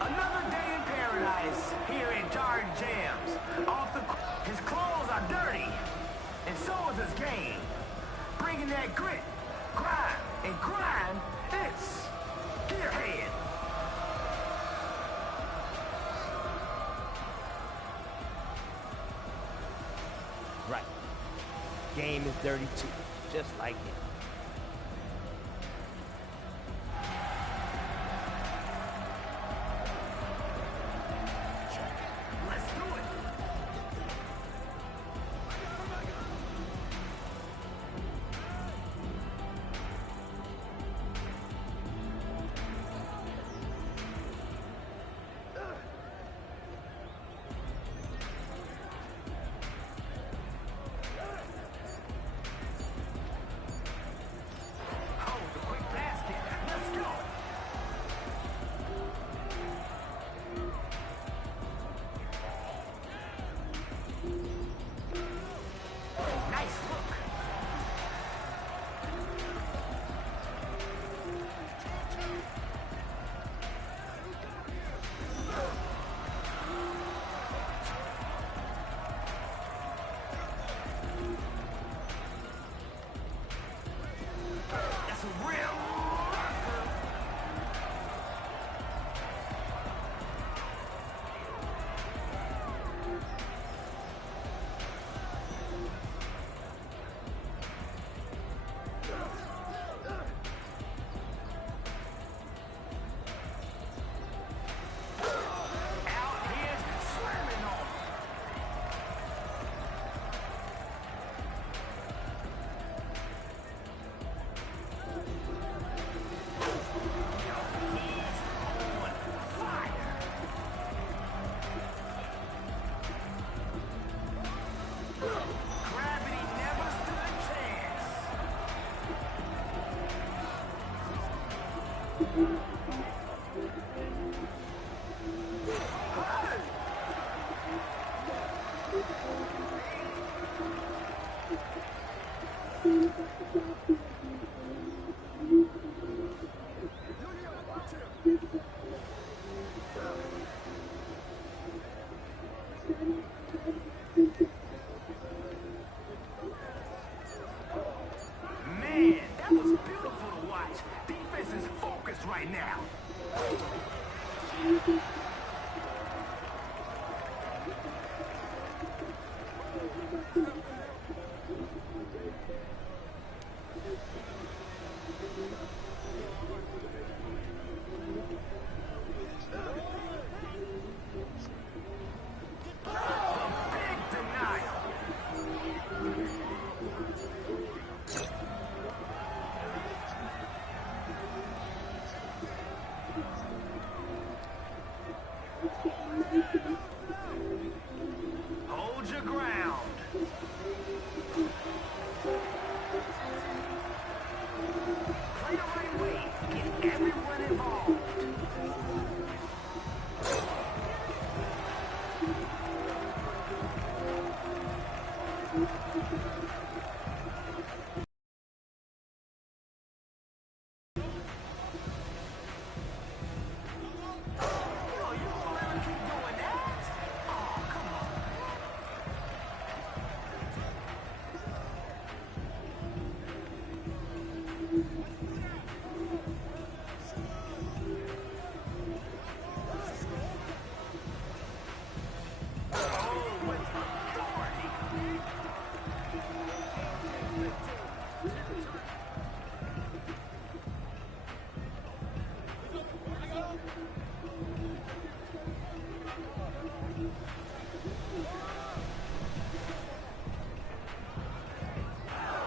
Another day in paradise here in Darn Jams. His clothes are dirty, and so is his game. Bringing that grit, grind, and grind, it's Gearhead. Right. Game is dirty too, just like him.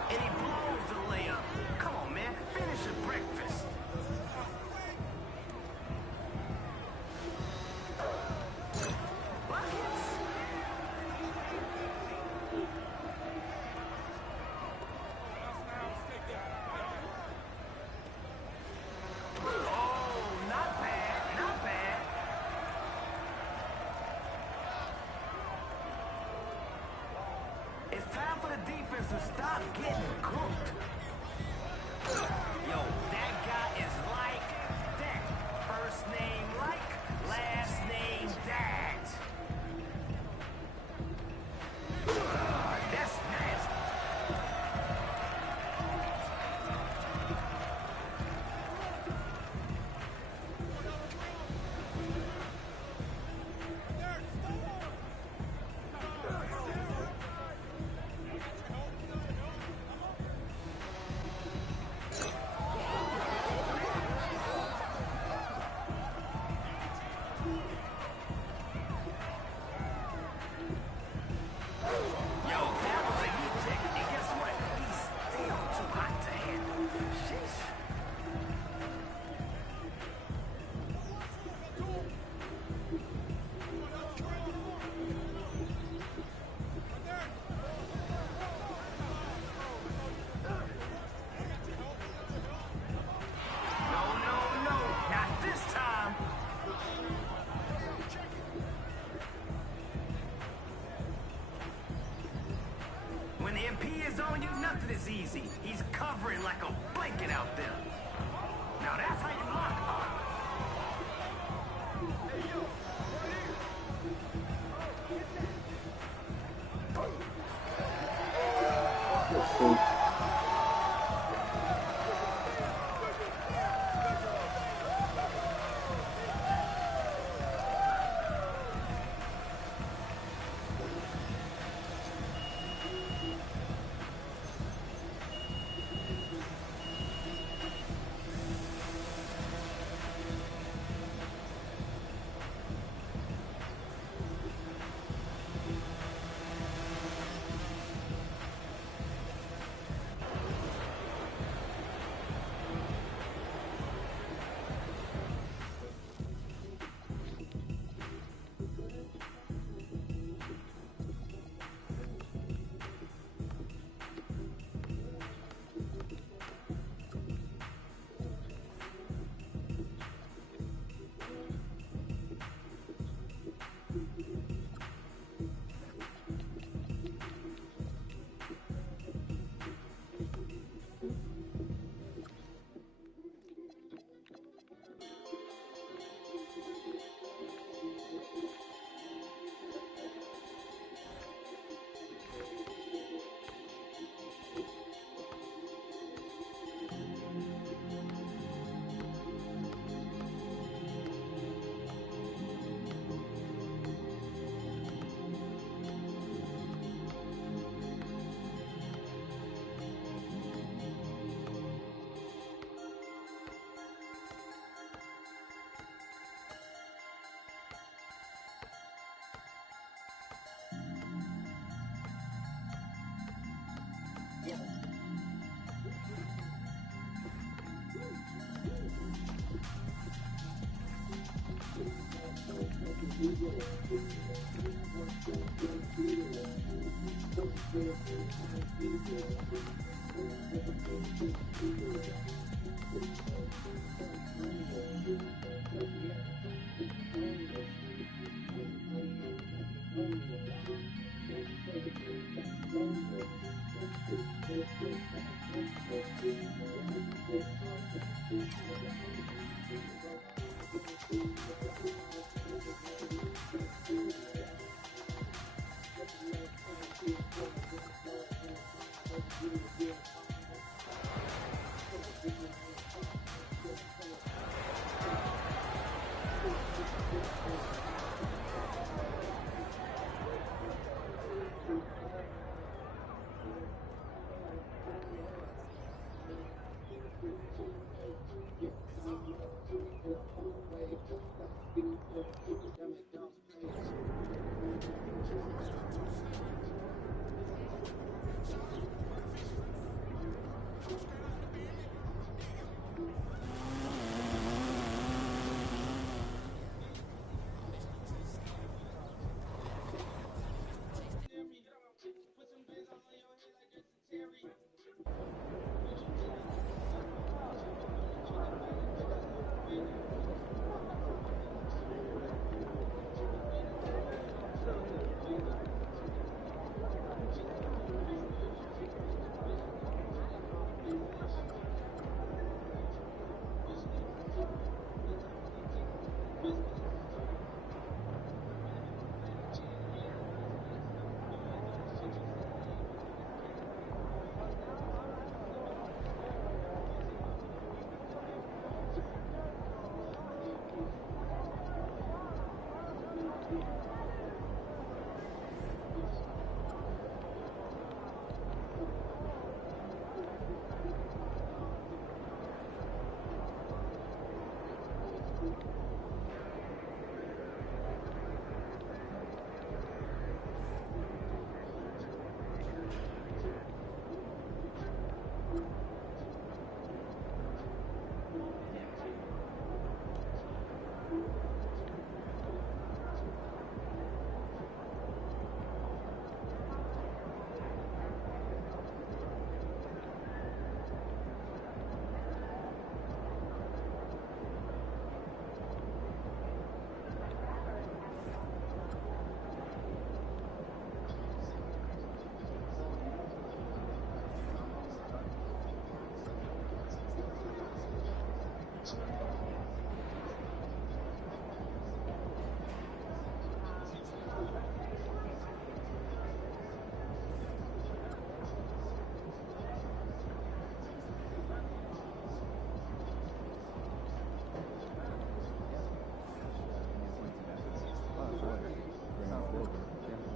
And he blows the layup. Come on, man. Finish your breakfast. Buckets. Oh, not bad. Not bad. It's time for the defense to stop getting cooked. Yo, that guy is like that. First name like, last name that. That's nasty. Yo, that was a heat check, and guess what? He's still too hot to handle. Sheesh. No, no, no, not this time. When the MP is on you, nothing is easy. He's covering like a blanket out there. Now that's how you lock on.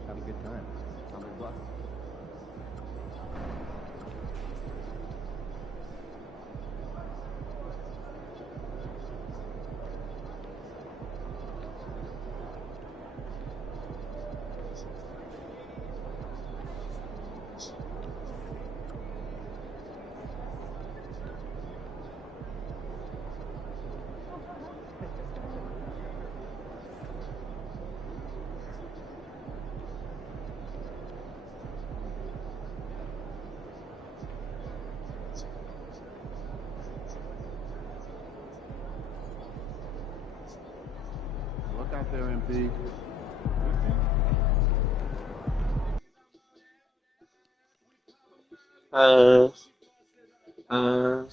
Have a good time. Sounds like luck. Look out there, MP. Uh, uh,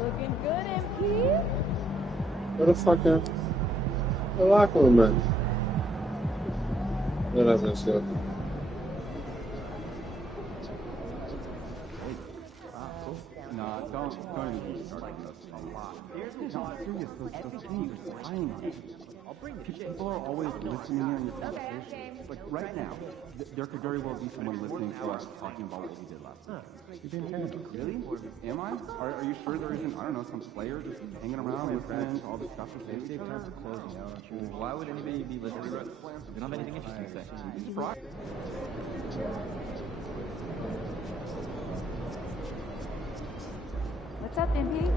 Looking good, MP. Where the fuck is the locker room at? No, that's not sure. Nah, don't even start on this. Seriously, you're spying on me. People are always listening in your conversations. Like right now, there could very well be someone listening to us talking about what we did last night. You didn't have it. Really? Am I? Are you sure there isn't, I don't know, some player just hanging around listening to all the stuff we say to each other? Closing out, aren't you? Why would anybody be listening? We don't have anything interesting to say. It's fraud. What's up, MP?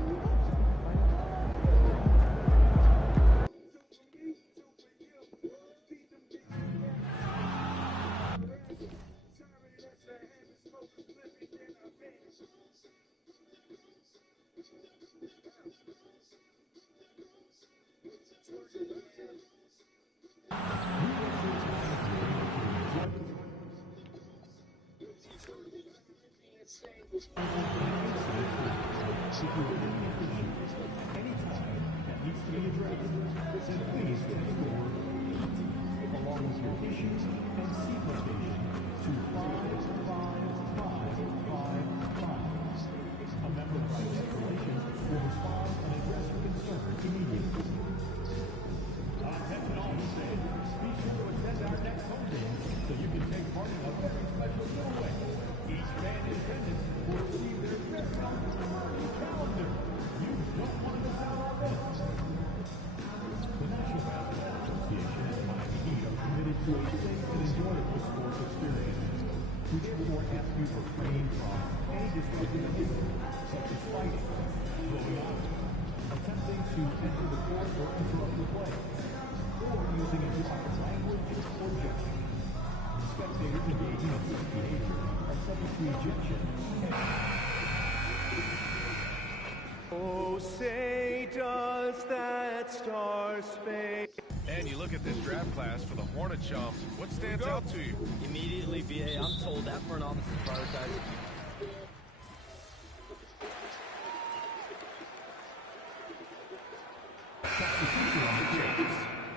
Oh, say does that star-spangled... And you look at this draft class for the Hornet Chomps. What stands out to you? Immediately, BA, I'm told that front office is prioritizing.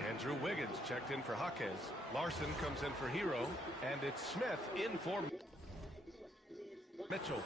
Andrew Wiggins checked in for Jaquez. Larson comes in for Hero. And it's Smith in for Mitchell.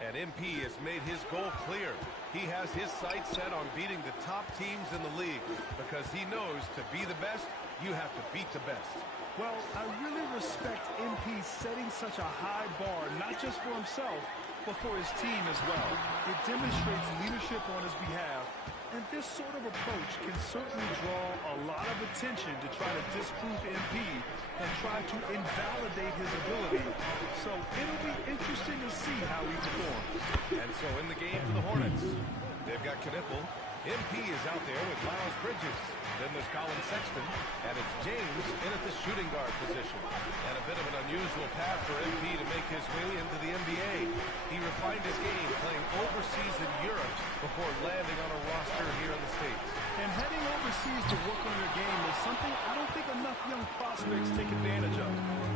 And MP has made his goal clear. He has his sights set on beating the top teams in the league because he knows to be the best, you have to beat the best. Well, I really respect MP setting such a high bar, not just for himself, but for his team as well. It demonstrates leadership on his behalf, and this sort of approach can certainly draw a lot of attention to try to disprove MP and try to invalidate his ability. So it'll be interesting to see how he performs. And so in the game for the Hornets, they've got Knipple. MP is out there with Miles Bridges. Then there's Colin Sexton, and it's James in at the shooting guard position. And a bit of an unusual path for MP to make his way into the NBA. He refined his game playing overseas in Europe before landing on a roster here in the States. And heading overseas to work on your game is something I don't think enough young prospects take advantage of.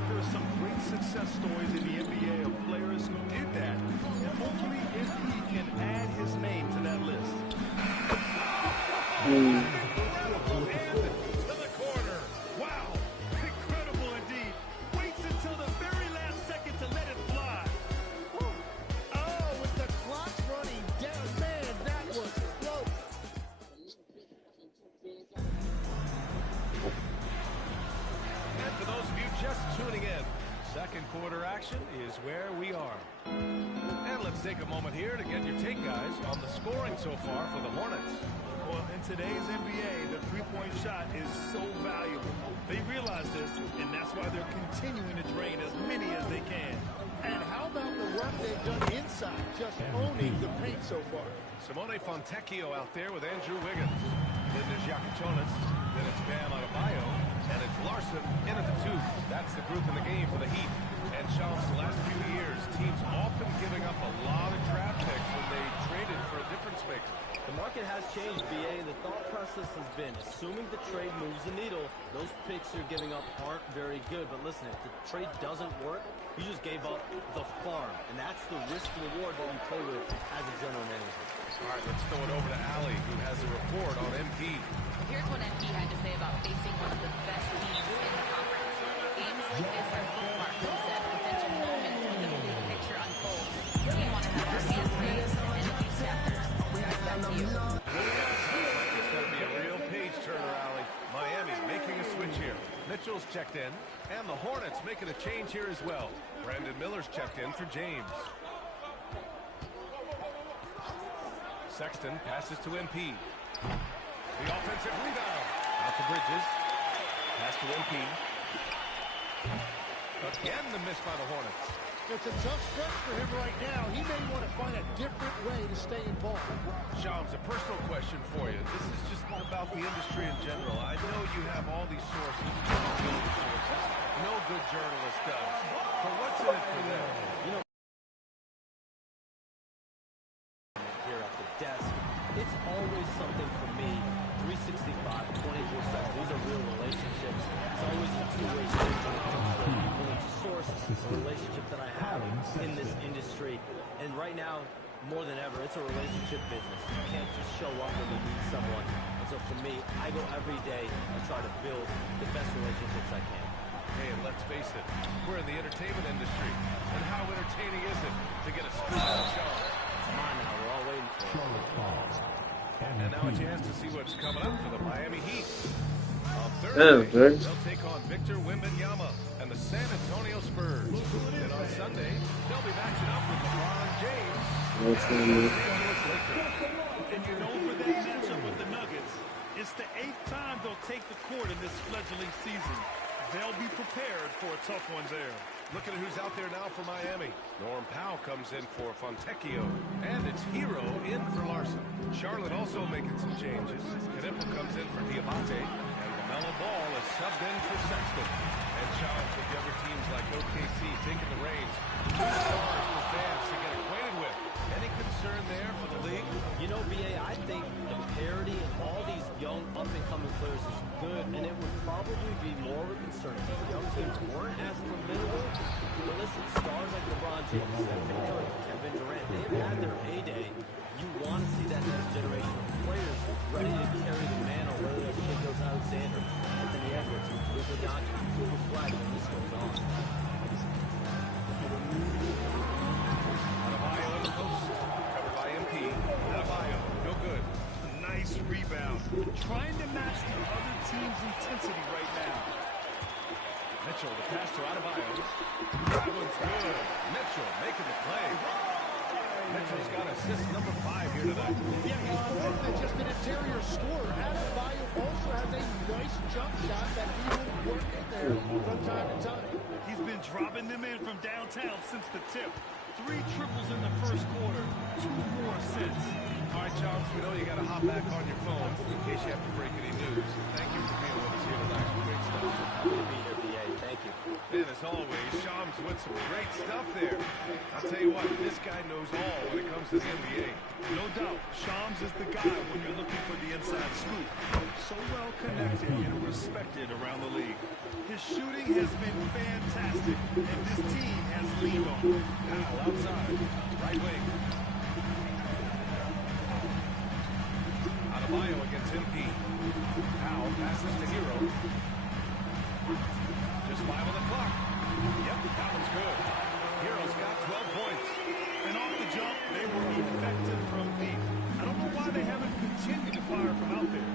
There are some great success stories in the NBA of players who did that, and hopefully MP can add his name to that list. And to the corner. Wow, incredible indeed. Waits until the very last second to let it fly. Oh, with the clock running down, man, that was close. And for those of you just tuning in, second quarter action is where we are. And let's take a moment here to get your take, guys, on the scoring so far for the Hornets. Well, in today's NBA, the three-point shot is so valuable. They realize this, and that's why they're continuing to drain as many as they can. And how about the work they've done inside, just owning the paint so far? Simone Fontecchio out there with Andrew Wiggins. Then there's Yakuchonis. Then it's Bam Adebayo. And it's Larson in at the two. That's the group in the game for the Heat. And Chomps, the last few years, teams often giving up a lot of draft picks when they traded for a difference maker. The market has changed, BA. The thought process has been, assuming the trade moves the needle, those picks you're giving up aren't very good. But listen, if the trade doesn't work, you just gave up the farm. And that's the risk-reward that you play with as a general manager. All right, let's throw it over to Allie, who has a report on MP. Here's what MP had to say about facing one of the best teams in the conference. Games like this are bookmarks, he said, potential moments when the big picture unfolds. We want to have our hands raised and end these chapters. Back to you. It's going to be a real page turner, Allie. Miami making a switch here. Mitchell's checked in, and the Hornets making a change here as well. Brandon Miller's checked in for James. Sexton passes to MP. The offensive rebound. Out to Bridges. Pass to MP. Again, the miss by the Hornets. It's a tough stretch for him right now. He may want to find a different way to stay involved. Shams, a personal question for you. This is just about the industry in general. I know you have all these sources, no good journalist does. But what's in it for them? You know, here at the desk, It's always something for me. 365, 24/7. These are real relationships. It's always a two-way street when it comes to willing to source a relationship that I have in this industry. And right now, more than ever, it's a relationship business. You can't just show up when you need someone. And so for me, I go every day and try to build the best relationships I can. Hey, and let's face it, we're in the entertainment industry. And how entertaining is it to get a scoop on Charles? Come on now, we're all waiting for it. And now a chance to see what's coming up for the Miami Heat. On Damn, Thursday, Vic. they'll take on Victor Wembanyama and the San Antonio Spurs. And on Sunday, they'll be matching up with LeBron James. What's and going the on? Los Angeles Lakers. And you know for that matchup with the Nuggets, it's the 8th time they'll take the court in this fledgling season. They'll be prepared for a tough one there. Looking at who's out there now for Miami. Norm Powell comes in for Fontecchio. And it's Hero in for Larson. Charlotte also making some changes. Knipple comes in for Diamante. And LaMelo Ball is subbed in for Sexton. And Charles with younger teams like OKC taking the reins. Two stars for fans to get acquainted with. Any concern there for the league? You know, BA, I think the parity in all these young up-and-coming players is good, and it would probably be more of a concern if these young teams weren't as formidable. But listen, stars like LeBron James, Stephen Curry, Kevin Durant, they've had their heyday. You want to see that next generation of players ready to carry the mantle, whether they're Shaqiri Alexander, Anthony Edwards, Luka Doncic, Cooper Flag, and this goes on. Adebayo in the post. Covered by MP. Adebayo, no good. Nice rebound. Trying to match the other team's intensity right now. Mitchell, the pass to Adebayo. That one's good. Mitchell making the play. Mitchell's got assist number 5 here tonight. Yeah, he's more than just an interior scorer. Adebayo also has a nice jump shot that he will work in there from time to time. He's been dropping them in from downtown since the tip. 3 triples in the first quarter, 2 more since. All right, Charles, we know you got to hop back on your phone in case you have to break any news. Thank you for being with us here tonight. Great stuff. Happy to be here, BA. Thank you. And as always, Shams with some great stuff there. I'll tell you what, this guy knows all when it comes to the NBA. No doubt, Shams is the guy when you're looking for the inside scoop. So well connected and respected around the league. His shooting has been fantastic, and this team has leaned on him. Powell outside, right wing. Adebayo against MP. Powell passes to Hero. Just 5 on the clock. Yep, that one's good. Hero's got 12 points. And off the jump, they were effective from deep. I don't know why they haven't continued to fire from out there.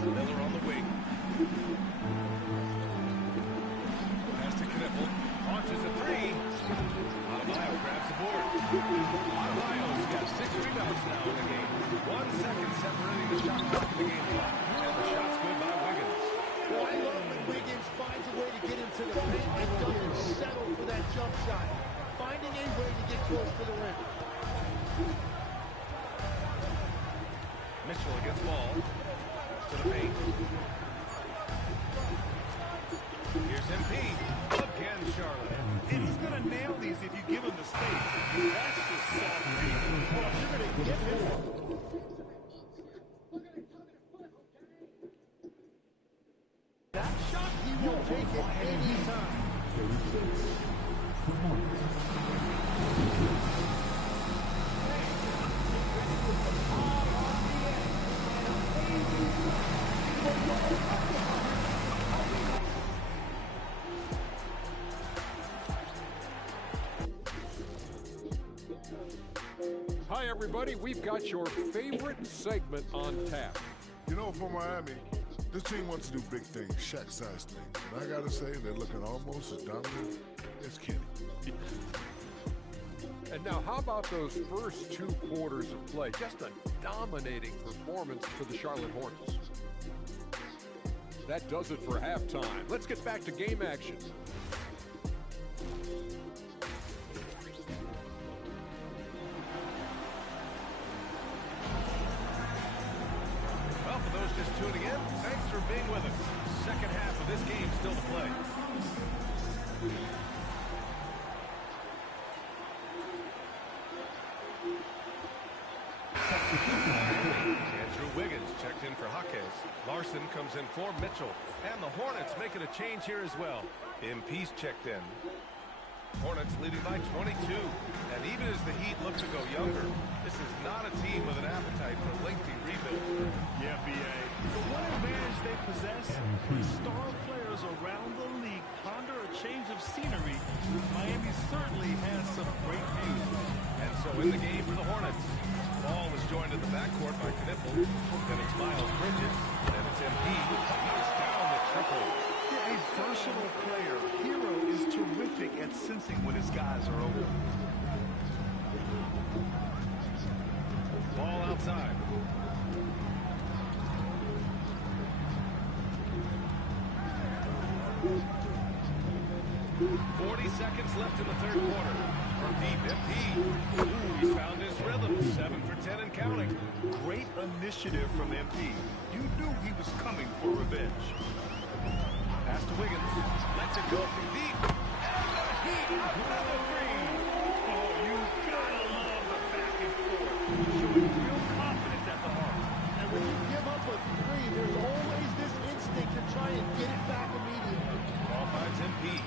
Miller on the wing. Pass to Knipple. Launches a 3. Adebayo grabs the board. Adebayo's got 6 rebounds now in the game. 1 second separating the shot clock in the game clock. And the shot's good by Wiggins. Well, I love when Wiggins finds a way to get into the paint and doesn't settle for that jump shot. Finding a way to get close to the rim. Mitchell against Ball. To the paint. Here's MP. Again, Charlotte. And he's going to nail these if you give him the space. That's just soft. Well, you're going to give him. That shot, he will take it anytime. Hi, everybody. We've got your favorite segment on tap. You know, for Miami, this team wants to do big things, Shaq-sized things. And I got to say, they're looking almost as dominant as Kenny. And now, how about those first 2 quarters of play? Just a dominating performance for the Charlotte Hornets. That does it for halftime. Let's get back to game action. Well, for those just tuning in, thanks for being with us. Second half of this game still to play. Andrew Wiggins checked in for Jaquez. Larson comes in for Mitchell. And the Hornets making a change here as well. MP's checked in. Hornets leading by 22. And even as the Heat look to go younger, this is not a team with an appetite for lengthy rebuilds. Yeah, B.A. The one advantage they possess is star players around the league ponder a change of scenery. Miami certainly has some great views. And so in the game for the Hornets, ball was joined in the backcourt by Knippel. Then it's Miles Bridges. Then it's MP. Knocks down the triple. Yeah, a versatile player. Hero is terrific at sensing when his guys are open. Ball outside. Seconds left in the third quarter. From deep, MP. Ooh, he's found his rhythm. 7 for 10 and counting. Great initiative from MP. You knew he was coming for revenge. Pass to Wiggins. Lets it go from deep. And the Heat, another three. Oh, you gotta love the back and forth. Showing real confidence at the arc. And when you give up a three, there's always this instinct to try and get it back immediately. Ball finds MP.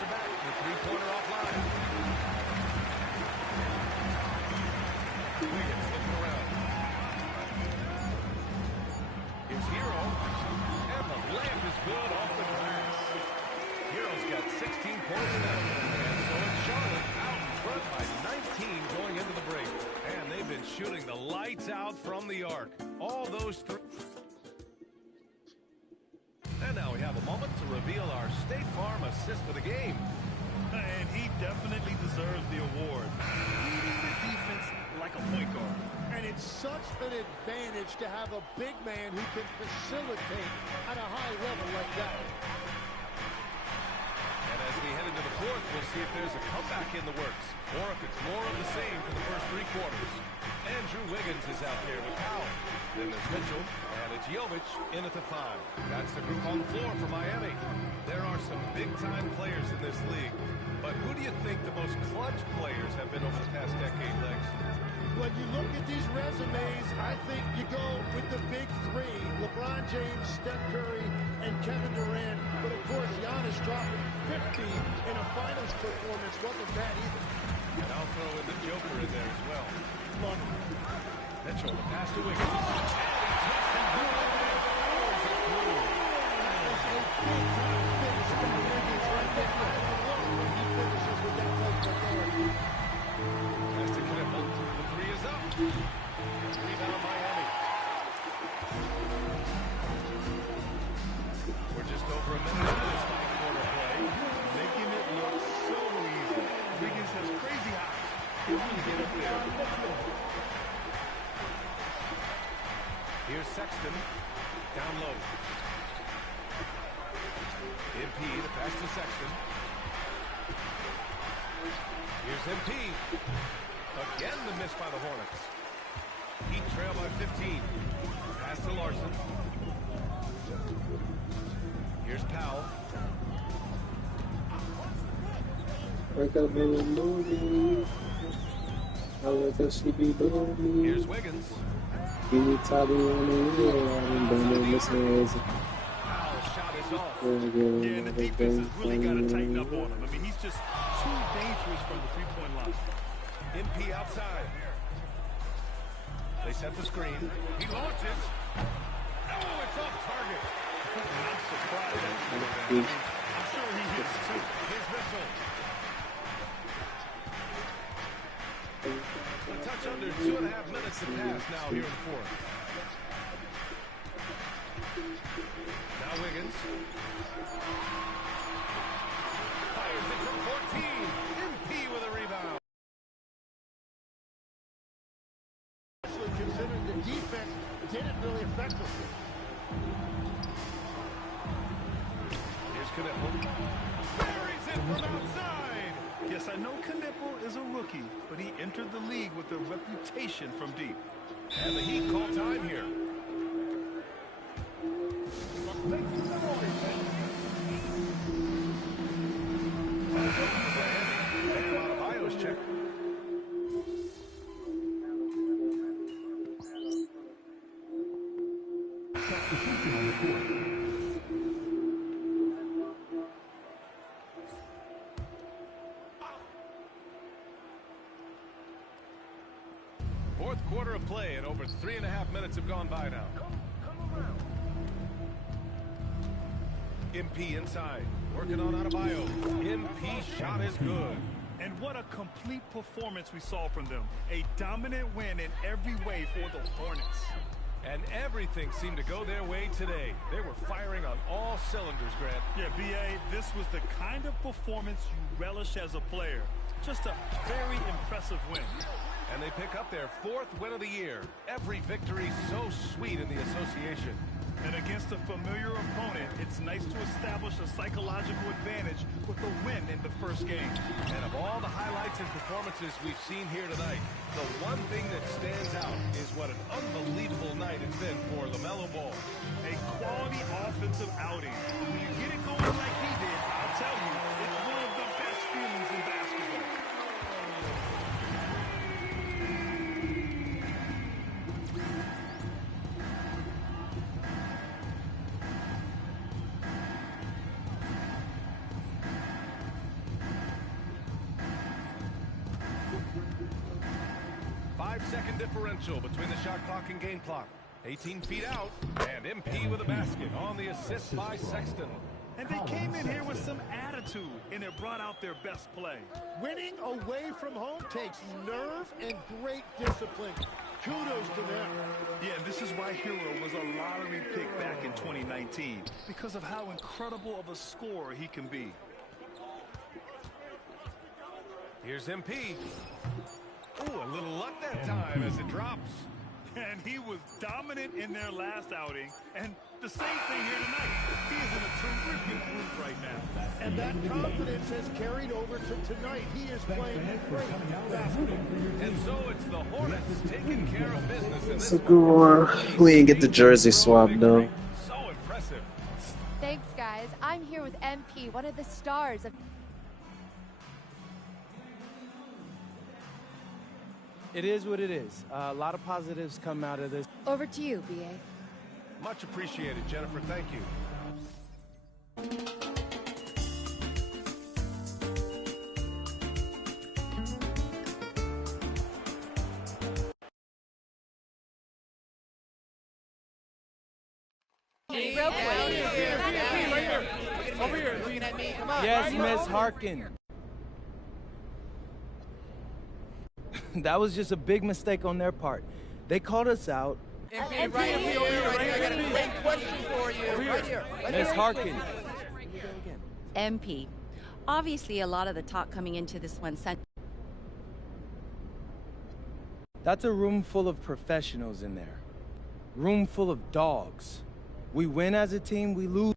Back to the three-pointer offline. Wiggins looking around. Here's Hero. And the layup is good off the glass. Hero's got 16 points now. And so it's Charlotte out in front by 19 going into the break. And they've been shooting the lights out from the arc. All those three. And now we have a moment to reveal our State Farm assist of the game. And he definitely deserves the award. Leading the defense like a point guard. And it's such an advantage to have a big man who can facilitate at a high level like that. And as we head into the fourth, we'll see if there's a comeback in the works, or if it's more of the same for the first three quarters. Andrew Wiggins is out there with Powell. Then there's Mitchell, and it's Jovic in at the 5. That's the group on the floor for Miami. There are some big-time players in this league, but who do you think the most clutch players have been over the past decade, Legs? When you look at these resumes, I think you go with the big three. LeBron James, Steph Curry, and Kevin Durant. But of course, Giannis dropping 50 in a finals performance wasn't bad either. And I'll throw in the Joker in there as well. Mitchell, the pass to Wiggins. And he takes it through. That was a big-time finish by Wiggins right there. You have to love when he finishes with that type of authority. Pass to Knippel. The three is up. Rebound Miami. We're just over a minute into this final quarter play. Making it look so easy. Wiggins has crazy highs. He really get up there. Here's Sexton. Down low. MP, the pass to Sexton. Here's MP. Again the miss by the Hornets. Heat trail by 15. Pass to Larson. Here's Powell. Wake up in the morning. I wake up, she be doing me. Here's Wiggins. Give me Toddy on the wheel. I'm done listening. Powell's shot is off. Yeah, and the defense has really got to tighten up on him. I mean, he's just too dangerous from the three-point line. MP outside. They set the screen. He launches. Oh, it's off target. I'm surprised at that. I'm sure he hits too. Here's Mitchell. A touch under 2.5 minutes to pass now here in the fourth. Now Wiggins. Fires it from 14. MP with a rebound. Especially considering the defense didn't really affect him. Here's Knippel. Buries it from outside. Yes, I know Knippel is a rookie, but he entered the league with a reputation from deep. And the Heat call time here. Bam Adebayo's check. substitution on the court. Fourth quarter of play, and over 3.5 minutes have gone by now. MP inside, working on Adebayo. MP shot is good. And what a complete performance we saw from them. A dominant win in every way for the Hornets. And everything seemed to go their way today. They were firing on all cylinders, Grant. Yeah, B.A., this was the kind of performance you relish as a player. Just a very impressive win. And they pick up their 4th win of the year. Every victory so sweet in the association. And against a familiar opponent, it's nice to establish a psychological advantage with a win in the first game. And of all the highlights and performances we've seen here tonight, the one thing that stands out is what an unbelievable night it's been for LaMelo Ball. A quality offensive outing. When you get it going like he did, I'll tell you, it's one of the best feelings in basketball. 5-second differential between the shot clock and game clock. 18 feet out, and MP with a basket on the assist by Sexton. And they came in here with some attitude, and it brought out their best play. Winning away from home takes nerve and great discipline. Kudos to them. Yeah, and this is why Hero was a lottery pick back in 2019, because of how incredible of a scorer he can be. Here's MP. Ooh, a little luck that time as it drops. And he was dominant in their last outing, and the same thing here tonight. He is in a terrific groove right now. And that confidence has carried over to tonight. He is playing great basketball. And so it's the Hornets taking care of business in It's this a good one. We didn't get the jersey swap though. So impressive. Thanks, guys. I'm here with MP, one of the stars of... It is what it is. A lot of positives come out of this. Over to you, B.A. Much appreciated, Jennifer. Thank you. Real quick. Over here. Looking at me. Come on. Yes, Miss Harkin. That was just a big mistake on their part. They called us out. MP, right here, I got a great question for you. Right here. Miss Harkin. MP. Obviously, a lot of the talk coming into this one That's a room full of professionals in there. Room full of dogs. We win as a team, we lose.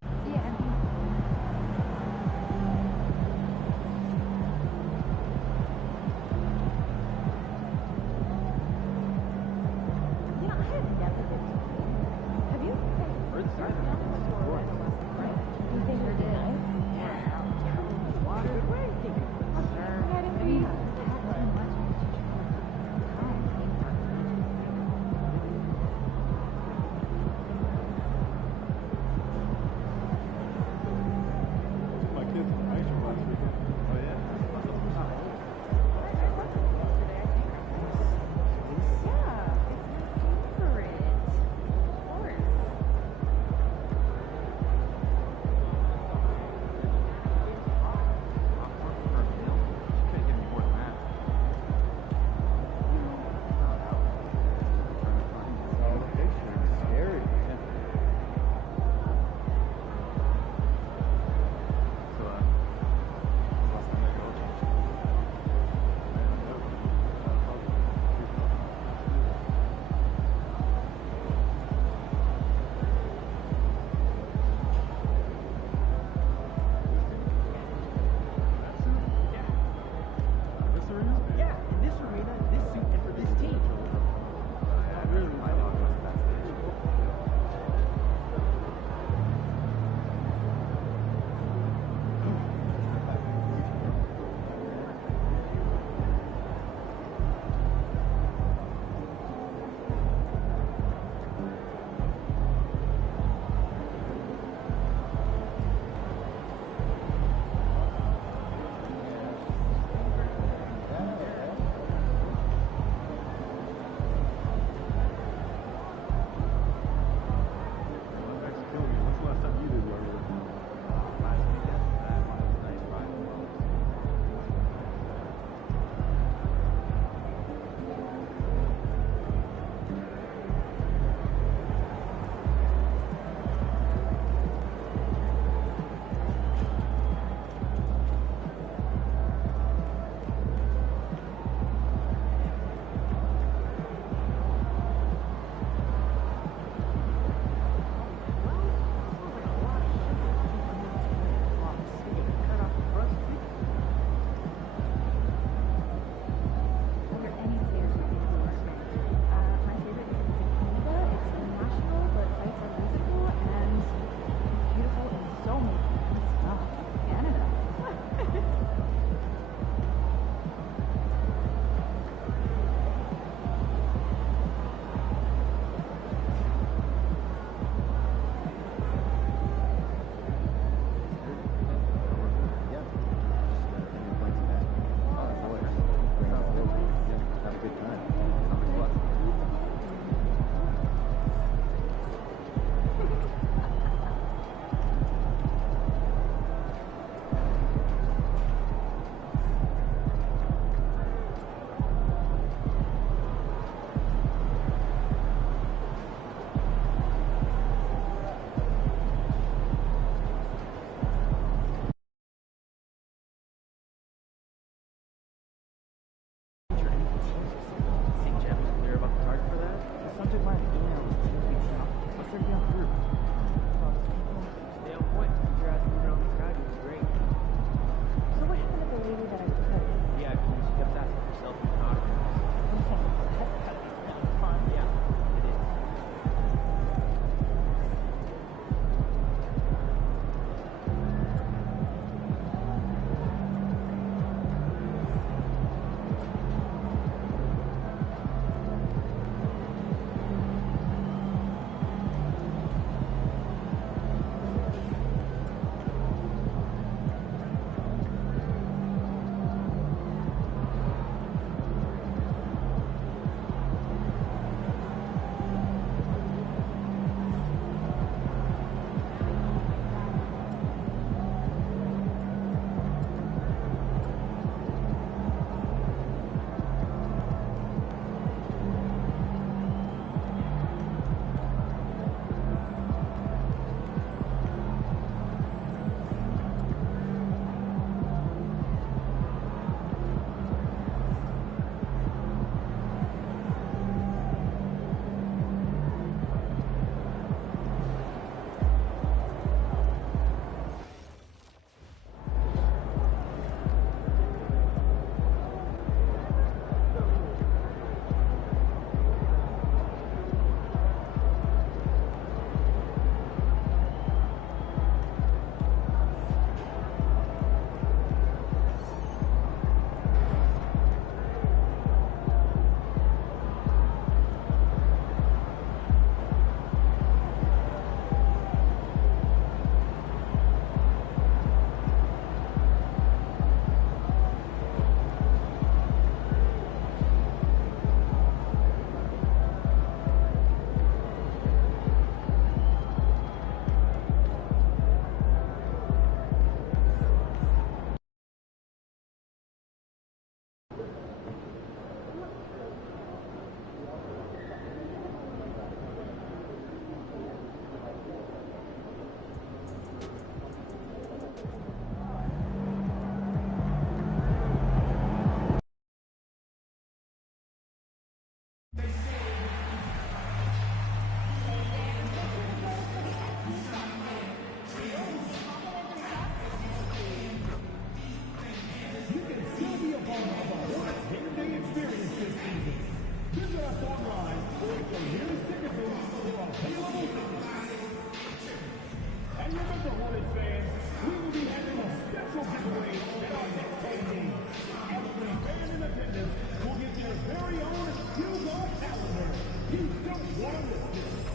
want to listen.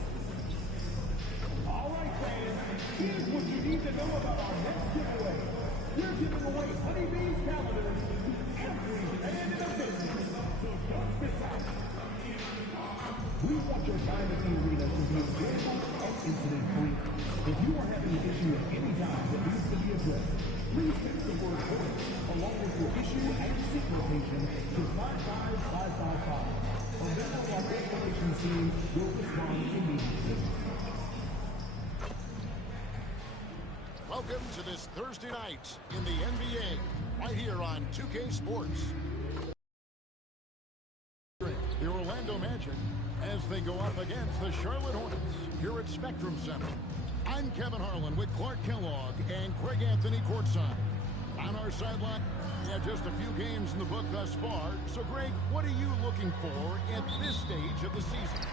All right, fans, here's what you need to know about our next giveaway. We're giving away Honeybee's calendars to every fan in the business, so don't miss out. We want your time at the arena to be enjoyable and incident-free. If you are having an issue at any time that needs to be addressed, please text the word Hornets along with your issue and seat location to 55555. A member of our restoration team will respond immediately. Welcome to this Thursday night in the NBA, right here on 2K Sports. The Orlando Magic as they go up against the Charlotte Hornets here at Spectrum Center. I'm Kevin Harlan with Clark Kellogg and Greg Anthony courtside. On our sideline, just a few games in the book thus far. So, Greg, what are you looking for at this stage of the season?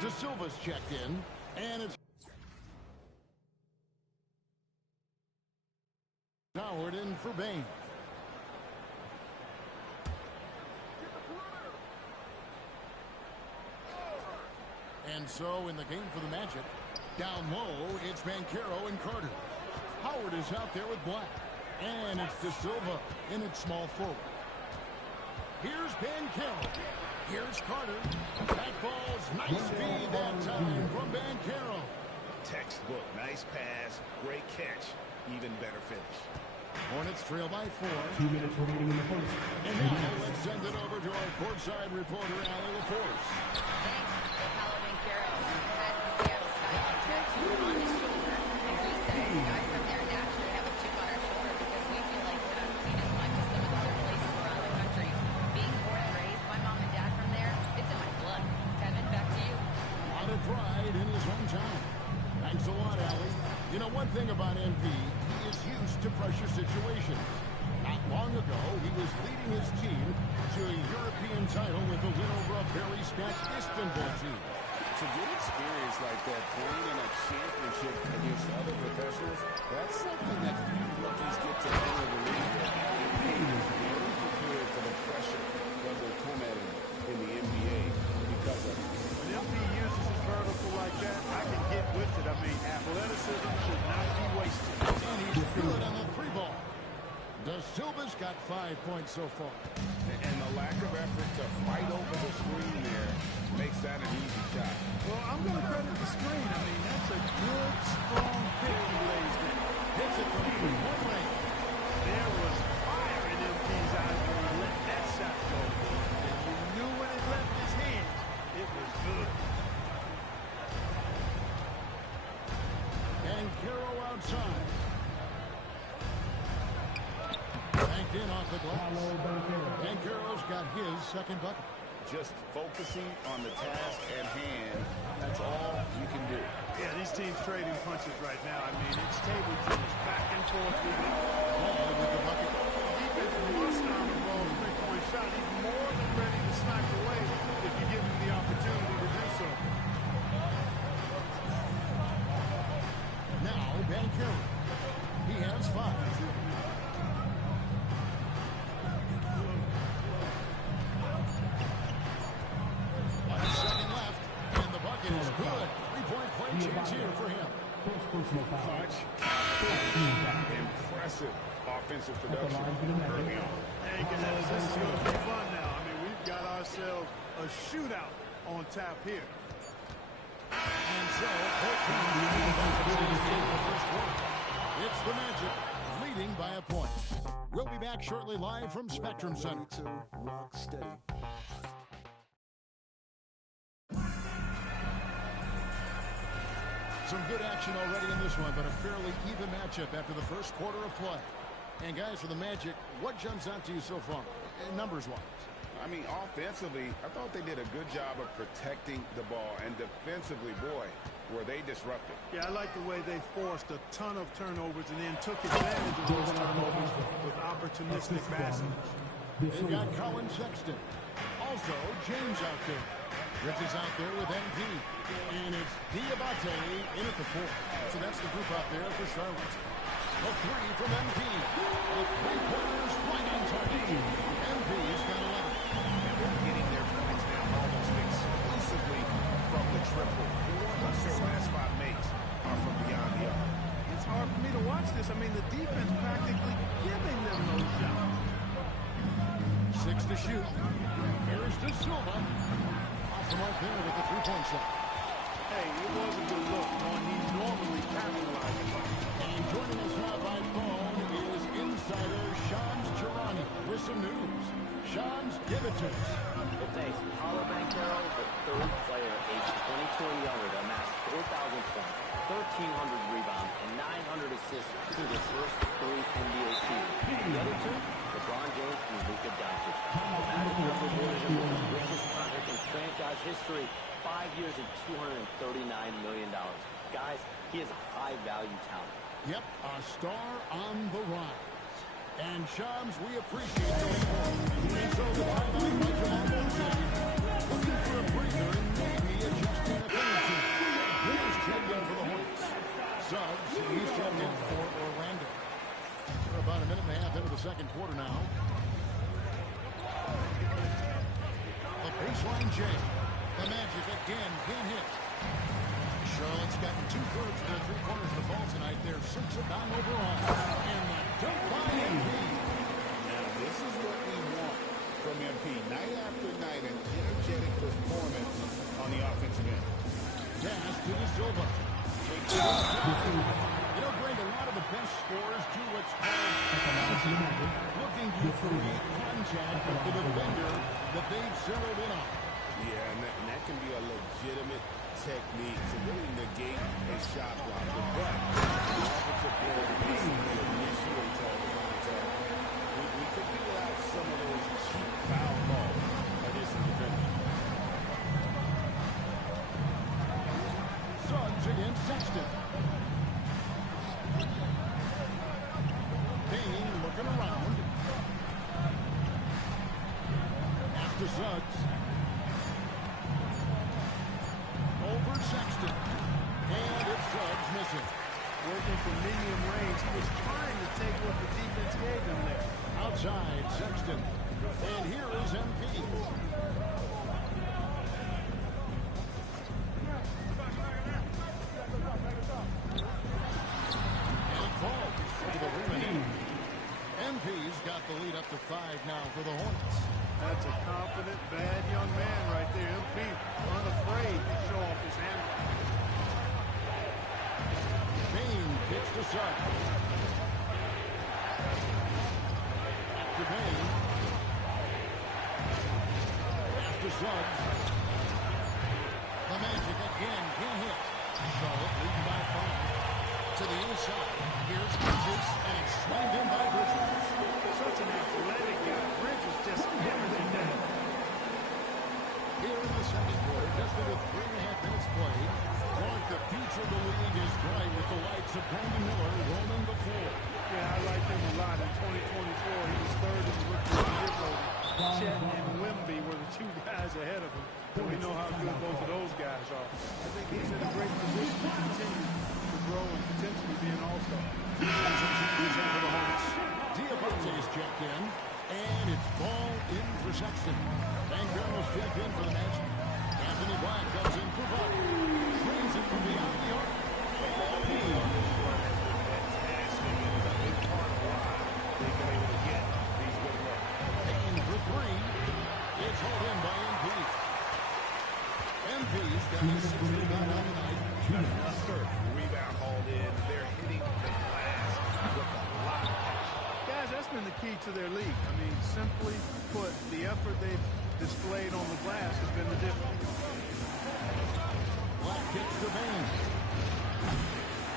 De Silva's checked in, and it's Howard in for Bain. And so in the game for the Magic, down low, it's Banchero and Carter. Howard is out there with Black. And it's De Silva in its small forward. Here's Banchero. Here's Carter. That ball's nice feed that time from Banchero. Textbook, nice pass, great catch, even better finish. Hornets trail by 4. 2 minutes remaining in the first. And now let's send it over to our courtside reporter, Allie LaForce. Thanks. Paolo Banchero has the Seattle Skyhawks tattooed on his shoulder, and he says guys from there naturally have a chip on our shoulder because we feel like we're not seen as much as some of the other places around the country. Being born and raised, my mom and dad from there, it's in my blood. Kevin, back to you. A lot of pride in his hometown. Thanks a lot, Allie. You know, one thing about MP, he is used to pressure situations. Not long ago, he was leading his team to a European title with a win over a very stacked Istanbul team. To get experience like that, playing in a championship against other professionals, that's something that few rookies get to enter the league with. He is very prepared for the pressure that will come at him in the NBA because of it. When MP uses his vertical like that, I can get with it. I mean, athleticism should not be wasted. And he's good on the 3-ball. De Silva's got 5 points so far. And the lack of effort to fight over the screen there makes that an easy shot. Well, I'm going to credit the screen. I mean, that's a good, strong pick he lays there. Hits it from 3-point range. There was fire in MP's eyes when he let that shot go. And you knew when it left his hands, it was good. And Banchero outside. Banked in off the glass. Banchero's got his second bucket. Just focusing on the task at hand, that's all you can do. Yeah, these teams trading punches right now. I mean, it's table tennis, back and forth. Ball with the bucket. Defense must on the ball's 3-point shot. He's more than ready to snipe away if you give him the opportunity to do so. Now Banchero. He has 5. 1 second left, and the bucket is good. 3-point play chance here for him. Clutch. Impressive offensive production early on. Hey guys, this is going to be fun now. I mean, we've got ourselves a shootout on tap here. And so, it's the Magic leading by a point. We'll be back shortly live from Spectrum Center. Rock steady. Some good action already in this one, but a fairly even matchup after the first quarter of play. And guys, for the Magic, what jumps out to you so far, numbers-wise? I mean, offensively, I thought they did a good job of protecting the ball. And defensively, boy, were they disruptive. Yeah, I like the way they forced a ton of turnovers and then took advantage of those turnovers with opportunistic passing. They've got Colin Sexton. Also, James out there. Bridges out there with MP. And it's D about Diamante in at the 4. So that's the group out there for Charlotte. A 3 from MP. A three-pointers right on target. MP's got 11. And they're getting their points now almost exclusively from the triple. 4 of their last 5 makes are from beyond the arc. It's hard for me to watch this. I mean, the defense practically giving them no shot. 6 to shoot. Here's De Silva. Off the mark there with the three-point shot. Hey, it was a good look, one he normally capitalizes on. And joining us now by phone is insider Shams Charania with some news. Shams, give it to us. Well, thanks. Paulo Banchero, the third player aged 22 and younger to amass 4,000 points, 1,300 rebounds, and 900 assists through his first 3 NBA seasons. The other 2, LeBron James and Luka Doncic. The Magic have rewarded him with the richest contract in franchise history, 5 years and $239 million. Guys, he is a high-value talent. Yep, a star on the rise. And Shams, we appreciate the report. And so the timeline by Jamal Mosey, looking for a breather and maybe adjusting a penalty. Here's checked in for the Hornets. Suggs, he's checked in for Orlando. We're about a minute and a half into the second quarter now. The baseline J. The Magic again can't hit. Charlotte's gotten 2/3 of their three-pointers to fall tonight. They're 6 of 9 overall. And the dunk by MP. Now, this is what we want from MP. Night after night, an energetic performance on the offensive end. Pass to De Silva. You know, Greg, a lot of the best scorers do what's called looking to create contact with the defender that they've zeroed in on. Yeah, and that can be a legitimate technique to really negate a shot blocker. But the offensive player basically initiates all the contact. We could rule out some of those cheap foul calls against the defender. Suggs against Sexton. Payne looking around. After Suggs. Over Sexton. And it's Suggs missing. Working from medium range. He was trying to take what the defense gave him there. Outside Sexton. And here is MP. And falls to the rim. MP's got the lead up to 5 now for the Hornets. That's a confident, bad young man right there. MP unafraid to show off his handle. Payne kicks to Suggs. To Payne. After Suggs. The Magic again can't hit. Charlotte leading by 5. To the inside. Here's Bridges, and it's slammed in by Bridges. Such an athletic guy. Bridges just hammers him down. Here in the second quarter, just under 3.5 minutes played. Clark, the future of the league is bright with the likes of Brandon Miller roaming the floor. Yeah, I like him a lot in 2024. He was third in the rookie of the year voting. Chet and Wemby were the 2 guys ahead of him. And we know how good both of those guys are. I think he's in a great position to continue to grow and potentially be an all-star. Diamante is checked in, and it's ball in for Sexton. Banchero's checked in for the Magic. Anthony Black comes in for Buck. Brings it from beyond the arc. Payne for 3. It's hauled in by MP. MP's got his 6th rebound on the night. Rebound hauled in. They're hitting the glass with a lot of passion. Guys, that's been the key to their league. I mean, simply put, the effort they've displayed on the glass has been the difference. Black kicks to Payne.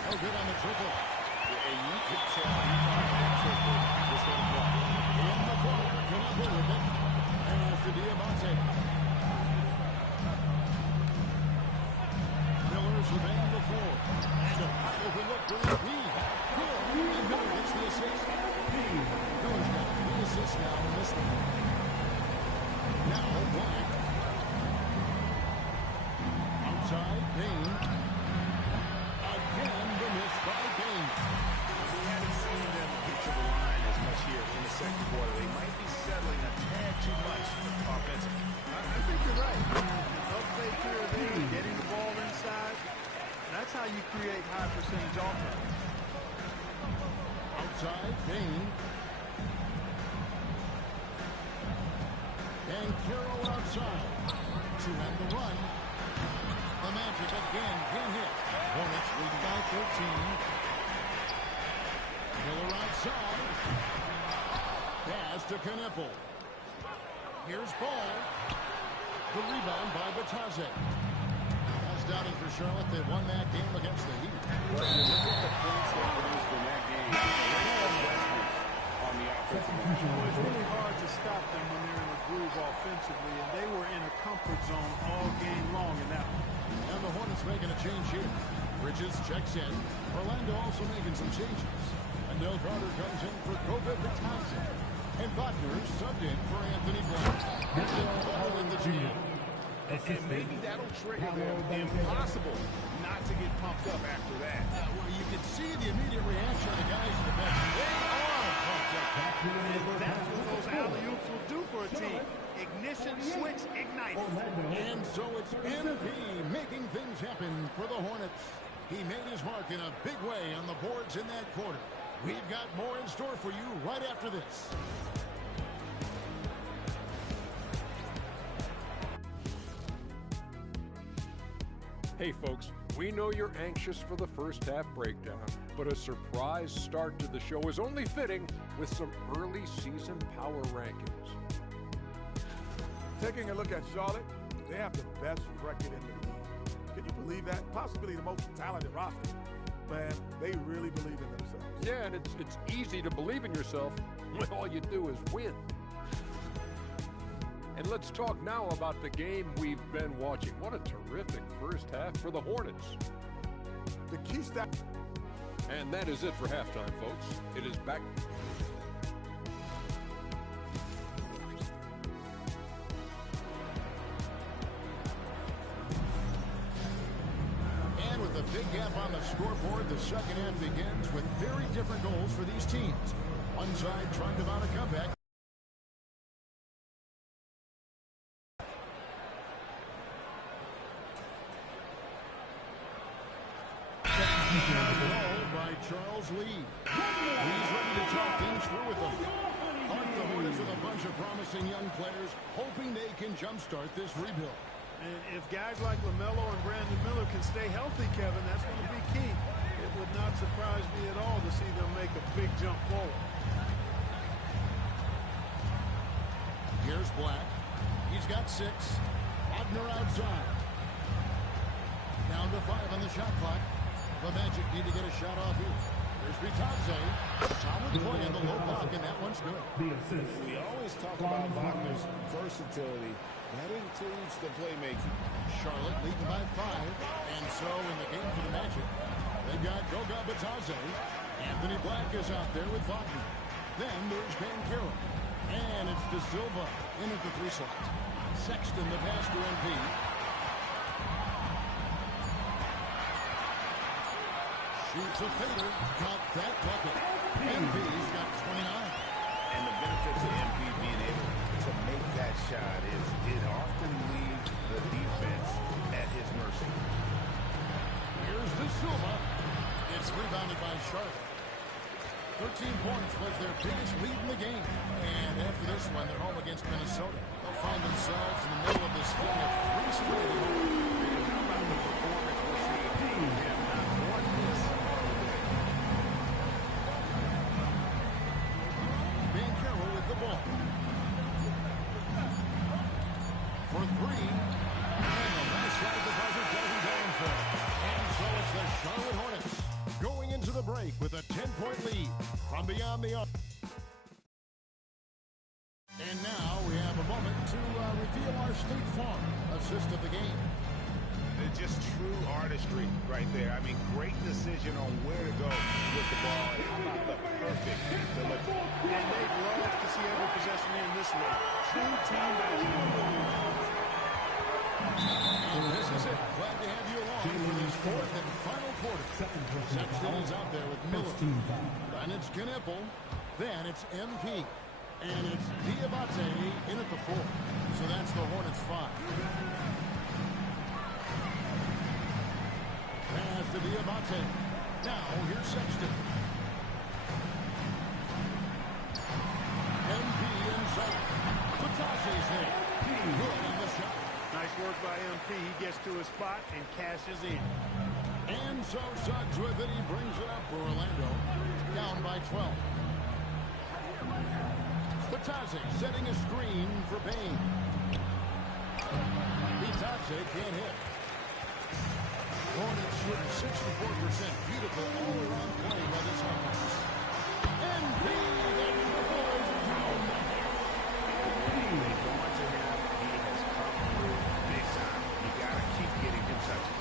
No good on the triple. And you could tell he thought that triple was going to fly. In the corner, Knebel with it. And after Diamante. Miller surveying the floor. And a high overlook for MP. Good. And Miller gets the assist. Miller's got 3 assists now in this one. Now Black. Outside, Payne. create high percentage offense. Outside, Bain. And Carroll outside to end the run. The Magic again can hit. Hornets lead by 13. Miller outside. Pass to Knipple. Here's Ball. The rebound by Batadze. That's doubting for Charlotte. They won that game against the Heat. Well, you look at the points they produced in that game. Investments on the offensive end. It's really hard to stop them when they're in a groove offensively, and they were in a comfort zone all game long in that one. And the Hornets making a change here. Bridges checks in. Orlando also making some changes. And Del Carter comes in for Goga Batadze. And Wagner subbed in for Anthony Blank. And Del in the jam. And maybe that'll trigger them. Impossible not to get pumped up after that. Well, you can see the immediate reaction of the guys in the bench. They are pumped up. That's what those alley-oops will do for a team. Ignition, switch, ignite. And so it's MP making things happen for the Hornets. He made his mark in a big way on the boards in that quarter. We've got more in store for you right after this. Hey folks, we know you're anxious for the first half breakdown, but a surprise start to the show is only fitting with some early season power rankings. Taking a look at Charlotte, they have the best record in the league. Can you believe that? Possibly the most talented roster. Man, they really believe in themselves. Yeah, and it's easy to believe in yourself when all you do is win. And let's talk now about the game we've been watching. What a terrific first half for the Hornets. The key stat. And that is it for halftime, folks. It is back. And with a big gap on the scoreboard, the second half begins with very different goals for these teams. One side trying to mount a comeback. By Charles Lee. He's ready to talk things through with them. The Hornets with a bunch of promising young players, hoping they can jumpstart this rebuild. And if guys like LaMelo and Brandon Miller can stay healthy, Kevin, that's going to be key. It would not surprise me at all to see them make a big jump forward. Here's Black. He's got 6. Wagner outside. Down to 5 on the shot clock. The Magic need to get a shot off here. There's Batadze. Solid play in the low block, and that one's good. We always talk about Wagner's versatility. That includes the playmaking. Charlotte leading by 5. And so in the game for the Magic, they've got Goga Batadze. Anthony Black is out there with Wagner. Then there's Carroll. And it's De Silva in at the 3 slot. Sexton the pass to MP. Shoots a fader. Got that bucket. MP's got 29. And the benefit to MP being able to make that shot is it often leaves the defense at his mercy. Here's De Silva. It's rebounded by Charlotte. 13 points was their biggest lead in the game. And after this one, they're home against Minnesota. They'll find themselves in the middle of this string of 3 straight at home. How about the performance we're seeing from him? Not one miss on the day. Carroll with the ball. For 3. And the last shot of the buzzer doesn't go in for it. And so it's the Charlotte Hornets going into the break with a 10-point lead from beyond the arc. And now we have a moment to reveal our State Farm assist of the game. It's just true artistry right there. I mean, great decision on where to go with the ball. And how about the perfect delivery? And they'd love to see every possession in this way. True team basketball. And this is it. Glad to have you along for this 4th and final quarter. Sexton is out there with Miller. Then it's Knipple. Then it's MP. And it's Diabate in at the 4. So that's the Hornets 5. Pass to Diamante. Now, here's Sexton. MP inside. Patase's there. Good on the shot. Nice work by MP. He gets to his spot and cashes in. And so Suggs with it. He brings it up for Orlando. Down by 12. Patase setting a screen for Bain. Patase can't hit. Hornets shooting 64%. Beautiful all-around play by this offense. MP, that triple is down. Going to him, he has come through big time. You got to keep getting him touches.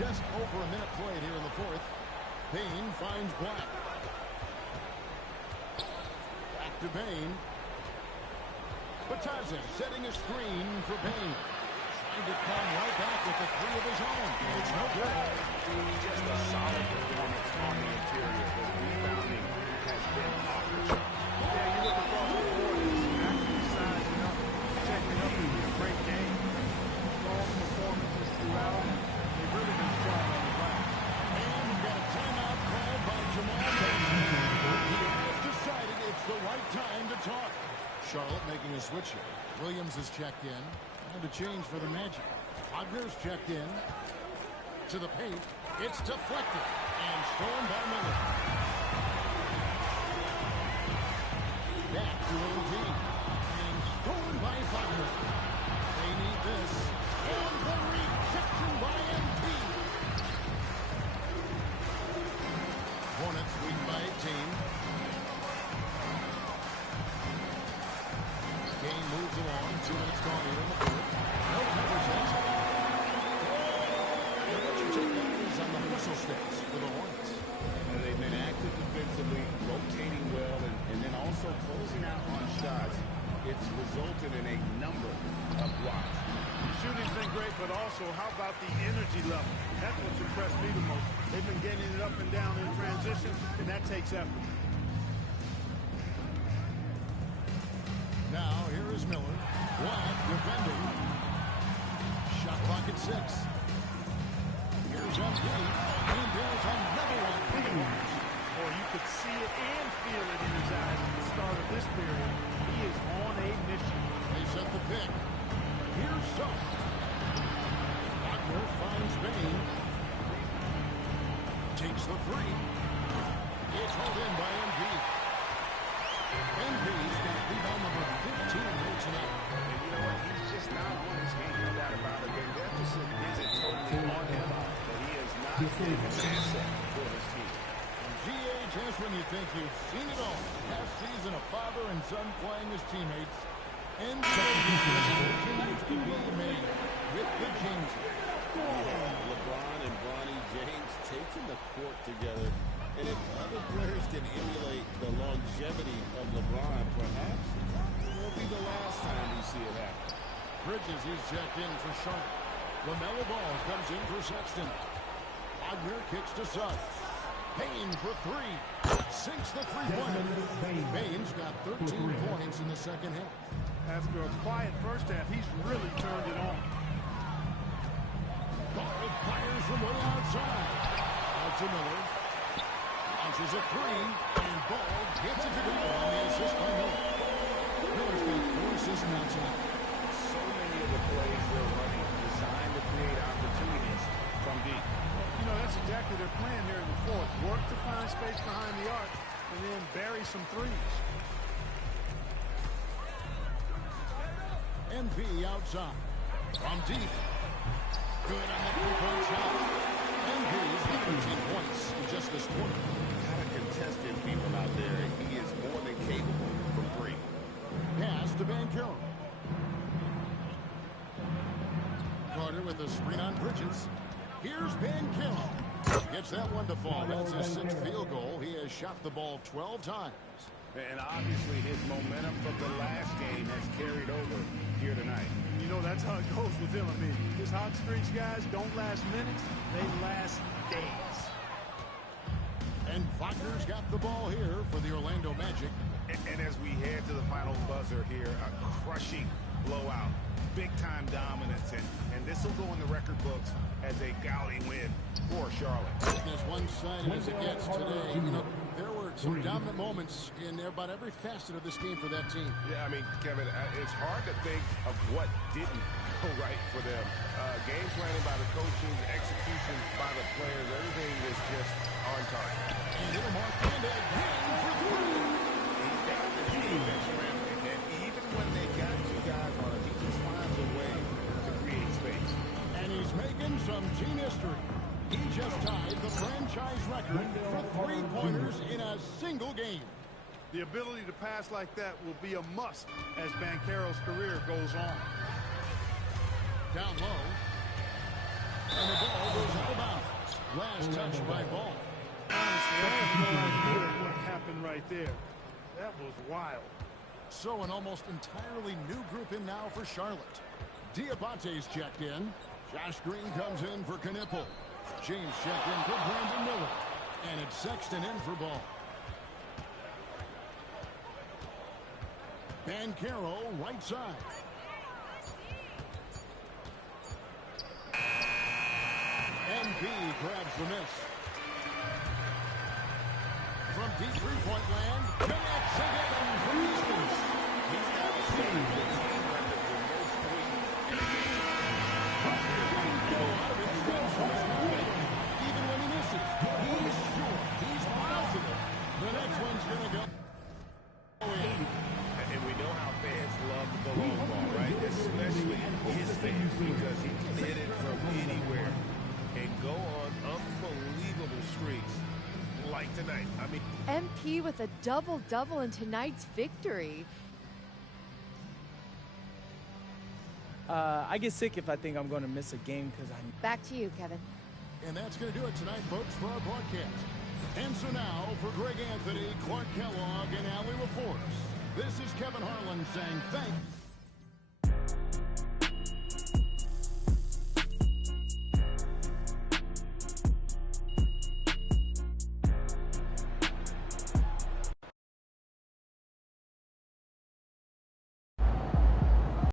Just over a minute played here in the fourth. Bain finds Black. Back to Bain. Patase setting a screen for Bain. Trying to come right back with the three of his own. It's no good. Just a solid performance on the interior. The rebounding has been off the chart. Yeah, you look across the board, it's actually sizing up, checking up. A great game. Strong performances throughout. They've really been strong on the glass. And we've got a timeout called by Jamal Murray. He has decided it's the right time to talk. Charlotte making a switch here. Williams is checked in. And a change for the Magic. Wagner's checked in. To the paint. It's deflected. And stolen by Miller. Back to OT. And stolen by Wagner. They need this. And the rejection by MP. Hornets leading by 18. Game moves along. 2 minutes gone here in the fourth. No coverage yet. And what you take that is on the whistle sticks for the Hornets. They've been active defensively, rotating well, and then also closing out on shots. It's resulted in a number of blocks. The shooting's been great, but also how about the energy level? That's what's impressed me the most. They've been getting it up and down in transition, and that takes effort. Now, here is Miller. Black defending. Shot clock at 6. Here's MP. And there's another one for the Hornets. Or you could see it and feel it in his eyes at the start of this period. He is on a mission. They set the pick. Here's Suggs. Wagner finds Bain. Takes the three. It's hauled in by MP. MP's got rebound number 15 here tonight. And you know what? He's just not on his game. No doubt about it. The deficit isn't totally on him, but he is not an asset for his team. GA, just when you think you've seen it all. Past season, a father and son playing as teammates. And so continues to be made with the Jameses. LeBron and Bronny James taking the court together. And if other players can emulate the longevity of LeBron, perhaps it will be the last time we see it happen. Bridges, he's checked in for Charlotte. LaMelo Ball comes in for Sexton. Wagner kicks to Suggs. Bain for three. Sinks the three-pointer. Bain's got 13 points in the second half. After a quiet first half, he's really turned it on. Ball fires from way outside. Out to Miller. Launches a three. And Ball gets it to go on the assist by Miller. Miller's got 4 assists now tonight. So many of the plays they're running designed to create opportunities from deep. You know, that's exactly their plan here in the fourth. Work to find space behind the arc and then bury some threes. MP outside. From deep. Good on the three-point shot. MP's got 13 points in just this quarter. Got a contested people out there, and he is more than capable from three. Pass to Banchero. Carter with a screen on Bridges. Here's Banchero. Gets that one to fall. That's his 6th field goal. He has shot the ball 12 times. And obviously his momentum from the last game has carried over here tonight. You know, that's how it goes with him. I mean, his hot streaks, guys, don't last minutes. They last days. who's got the ball here for the Orlando Magic. And as we head to the final buzzer here, a crushing blowout, big-time dominance, and this will go in the record books as a gaudy win for Charlotte. As one-sided as it gets today, you know, there were some dominant moments in about every facet of this game for that team. Yeah, I mean, Kevin, it's hard to think of what didn't go right for them. Game planning by the coaches, execution by the players, everything was just on target. And it'll mark the end again for three. He's got the defense rampant, and even when they got two guys on it, he just finds a way to create space. And he's making some team history. He just tied the franchise record for three-pointers in a single game. The ability to pass like that will be a must as Banchero's career goes on. Down low. And the ball goes out of bounds. Last touch by Ball. Honestly, I have no idea what happened right there. That was wild. So an almost entirely new group in now for Charlotte. Diabate's checked in. Josh Green comes in for Knipple. James checked in for Brandon Miller. And it's Sexton in for Ball. Banchero right side. MP grabs the miss. From deep three-point land, connects again from distance. He's got a team record for most threes in a game. Even when he misses, he's sure, he's positive. The next one's going to go. And we know how fans love the long ball, right? Especially his fans, because he can hit it from anywhere and go on unbelievable streaks like tonight. I mean, MP with a double-double in tonight's victory. I get sick if I think I'm going to miss a game because Back to you, Kevin. And that's going to do it tonight, folks, for our broadcast. And so now, for Greg Anthony, Clark Kellogg, and Allie LaForce, this is Kevin Harlan saying thanks